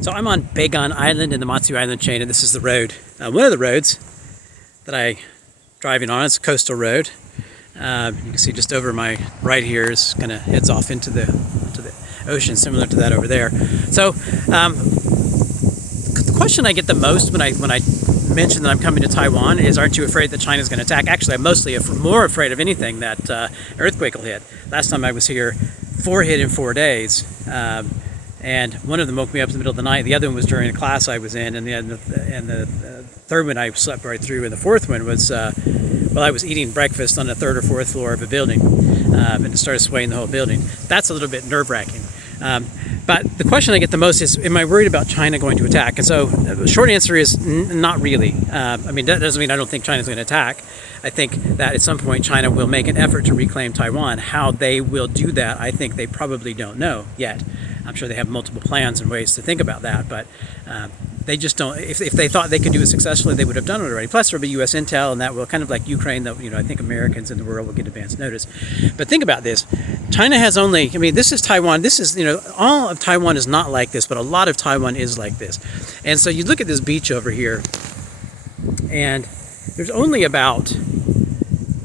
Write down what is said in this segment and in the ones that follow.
So I'm on Beigan Island in the Matsu Island chain, and this is the road, one of the roads that I driving on. It's a coastal road. You can see just over my right here is kind of heads off into the ocean, similar to that over there. So the question I get the most when I mention that I'm coming to Taiwan is, aren't you afraid that China's going to attack? Actually, I'm mostly more afraid of anything that an earthquake will hit. Last time I was here, 4 hit in 4 days. And one of them woke me up in the middle of the night. The other one was during a class I was in, and the third one I slept right through, and the fourth one was while I was eating breakfast on the 3rd or 4th floor of a building, and it started swaying the whole building. That's a little bit nerve-wracking. But the question I get the most is, am I worried about China going to attack? And so the short answer is not really. I mean, that doesn't mean I don't think China's going to attack. I think that at some point China will make an effort to reclaim Taiwan. How they will do that, I think they probably don't know yet. I'm sure they have multiple plans and ways to think about that, but they just don't. If they thought they could do it successfully, they would have done it already. Plus, there'll be U.S. intel, and that will, kind of like Ukraine, that, I think Americans in the world will get advance notice. But think about this: China has only. I mean, this is Taiwan. This is, all of Taiwan is not like this, but a lot of Taiwan is like this. And so you look at this beach over here, and there's only about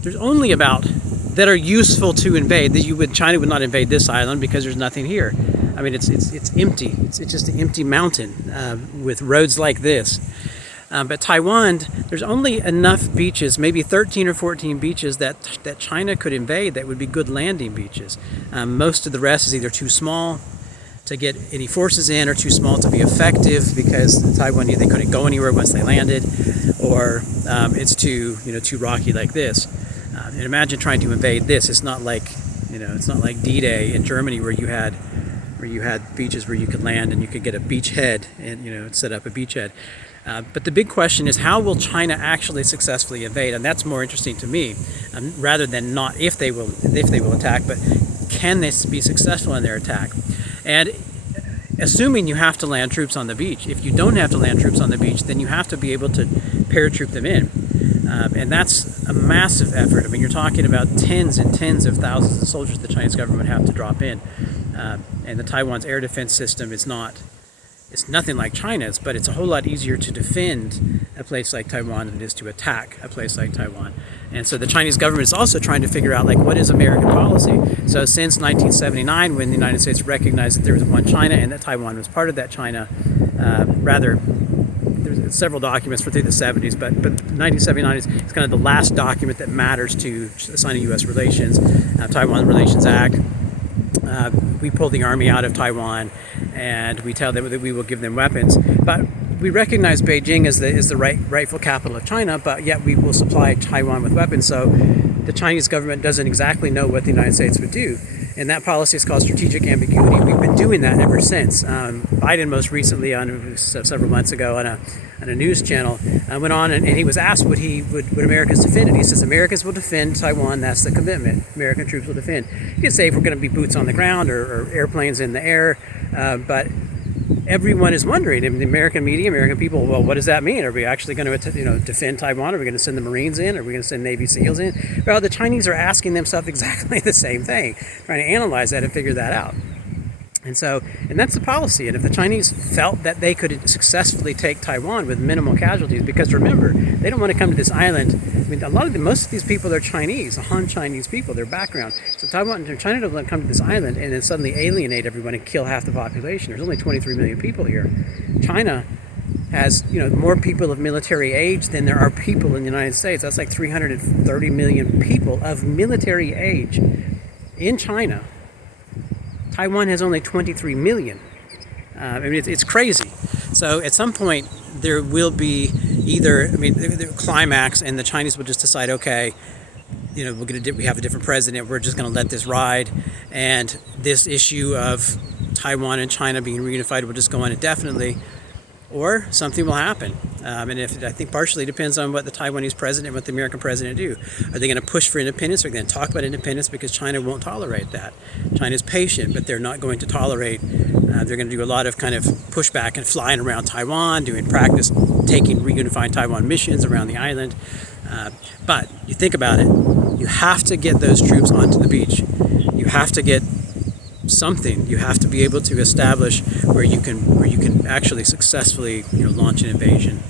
that are useful to invade. China would not invade this island because there's nothing here. I mean, it's empty. It's just an empty mountain with roads like this. But Taiwan, there's only enough beaches, maybe 13 or 14 beaches that China could invade that would be good landing beaches. Most of the rest is either too small to get any forces in, or too small to be effective because Taiwan, they couldn't go anywhere once they landed, or it's too rocky like this. And imagine trying to invade this. It's not like D-Day in Germany where you had beaches where you could land and you could get a beachhead and set up a beachhead. But the big question is, how will China actually successfully invade? And that's more interesting to me, rather than not if they will attack, but can they be successful in their attack? And assuming you have to land troops on the beach, if you don't have to land troops on the beach, then you have to be able to paratroop them in. And that's a massive effort. I mean, you're talking about tens and tens of thousands of soldiers the Chinese government have to drop in. And the Taiwan's air defense system is it's nothing like China's, but it's a whole lot easier to defend a place like Taiwan than it is to attack a place like Taiwan. And so the Chinese government is also trying to figure out, what is American policy? So since 1979, when the United States recognized that there was one China and that Taiwan was part of that China, there's several documents through the 70s, but 1979 is kind of the last document that matters to signing U.S. relations, Taiwan Relations Act. We pull the army out of Taiwan, and we tell them that we will give them weapons. But we recognize Beijing as the rightful capital of China, but yet we will supply Taiwan with weapons. So the Chinese government doesn't exactly know what the United States would do. And that policy is called Strategic Ambiguity. We've been doing that ever since. Biden most recently, several months ago, on a news channel, went on and he was asked would Americans defend it. He says Americans will defend Taiwan. That's the commitment. American troops will defend. You can say if we're going to be boots on the ground or airplanes in the air, but everyone is wondering, in the American media, American people, well, what does that mean? Are we actually going to defend Taiwan? Are we going to send the Marines in? Are we going to send Navy SEALs in? Well, the Chinese are asking themselves exactly the same thing, trying to analyze that and figure that out. And that's the policy. And if the Chinese felt that they could successfully take Taiwan with minimal casualties, because remember, they don't want to come to this island. I mean, most of these people are Chinese, Han Chinese people, their background. So China doesn't want to come to this island and then suddenly alienate everyone and kill half the population. There's only 23 million people here. China has, more people of military age than there are people in the United States. That's like 330 million people of military age in China. Taiwan has only 23 million. It's crazy. So at some point there will be the climax, and the Chinese will just decide, okay, we have a different president. We're just going to let this ride, and this issue of Taiwan and China being reunified will just go on indefinitely, or something will happen. I think partially depends on what the Taiwanese president and what the American president do. Are they going to push for independence? Are they going to talk about independence? Because China won't tolerate that. China's patient, but they're not going to tolerate. They're going to do a lot of kind of pushback and flying around Taiwan, doing practice, reunifying Taiwan missions around the island. But you think about it, you have to get those troops onto the beach. You have to get something. You have to be able to establish where you can actually successfully launch an invasion.